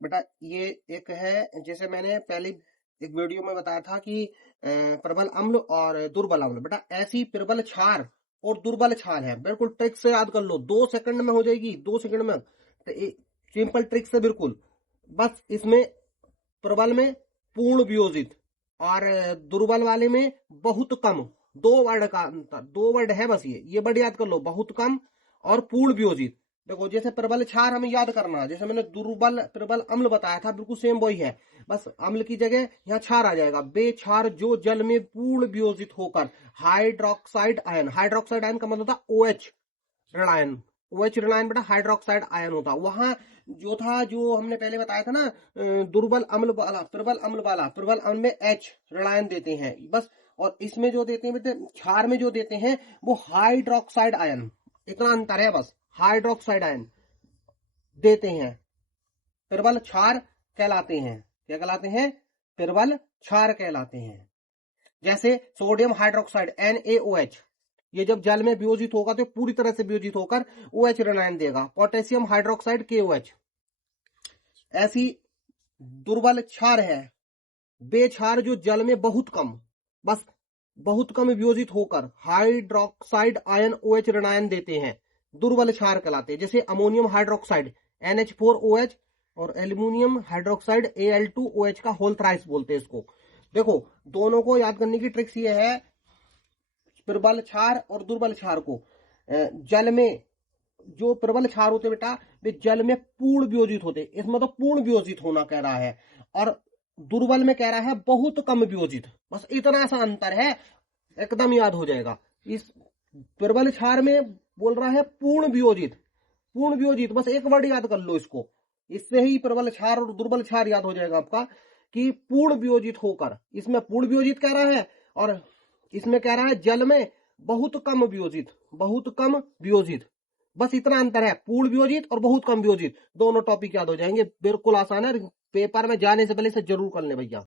बेटा ये एक है, जैसे मैंने पहले एक वीडियो में बताया था कि प्रबल अम्ल और दुर्बल अम्ल। बेटा ऐसी प्रबल क्षार और दुर्बल क्षार है, बिल्कुल ट्रिक से याद कर लो, 2 सेकंड में हो जाएगी, 2 सेकंड में। तो सिंपल ट्रिक से बिल्कुल, बस इसमें प्रबल में पूर्ण वियोजित और दुर्बल वाले में बहुत कम। 2 वर्ड का अंतर, 2 वर्ड है बस, ये वर्ड याद कर लो, बहुत कम और पूर्ण वियोजित। देखो जैसे प्रबल क्षार हमें याद करना, जैसे मैंने दुर्बल प्रबल अम्ल बताया था, बिल्कुल सेम वही है, बस अम्ल की जगह यहाँ क्षार आ जाएगा। बेक्षार जो जल में पूर्ण वियोजित होकर हाइड्रोक्साइड आयन, हाइड्रोक्साइड आयन का मतलब था OH ऋणायन, OH ऋणायन बेटा हाइड्रोक्साइड आयन होता। वहां जो था, जो हमने पहले बताया था ना, दुर्बल अम्ल वाला, प्रबल अम्ल वाला, प्रबल अम्ल में H ऋणायन देते हैं बस। और इसमें जो देते हैं बेटे, क्षार में जो देते हैं वो हाइड्रोक्साइड आयन, इतना अंतर है बस, हाइड्रोक्साइड आयन देते हैं, प्रबल क्षार कहलाते हैं। क्या कहलाते हैं? प्रबल क्षार कहलाते हैं। जैसे सोडियम हाइड्रोक्साइड NaOH, ये जब जल में वियोजित होगा तो पूरी तरह से वियोजित होकर OH ऋणायन देगा। पोटेशियम हाइड्रोक्साइड KOH, ऐसी दुर्बल क्षार है। बेक्षार जो जल में बहुत कम, बस बहुत कम वियोजित होकर हाइड्रोक्साइड आयन OH ऋणायन देते हैं, दुर्बल क्षार कहलाते हैं। जैसे अमोनियम हाइड्रोक्साइड NH4OH और एल्यूमिनियम हाइड्रोक्साइड Al2OH का होल थ्राइस बोलते हैं इसको। देखो दोनों को याद करने की ट्रिक्स ये है, प्रबल क्षार और दुर्बल क्षार को। जल में जो प्रबल क्षार होते बेटा, वे जल में पूर्ण वियोजित होते, इसमें तो पूर्ण वियोजित होना कह रहा है, और दुर्बल में कह रहा है बहुत कम वियोजित, बस इतना सा अंतर है, एकदम याद हो जाएगा। इस प्रबल क्षार में बोल रहा है पूर्ण वियोजित, पूर्ण वियोजित, बस एक वर्ड याद कर लो इसको, इससे ही प्रबल क्षार और दुर्बल क्षार याद हो जाएगा आपका, कि पूर्ण वियोजित होकर। इसमें पूर्ण वियोजित कह रहा है और इसमें कह रहा है जल में बहुत कम वियोजित, बहुत कम वियोजित, बस इतना अंतर है, पूर्ण वियोजित और बहुत कम वियोजित। दोनों टॉपिक याद हो जाएंगे, बिल्कुल आसान है, पेपर में जाने से पहले से जरूर कर ले भैया।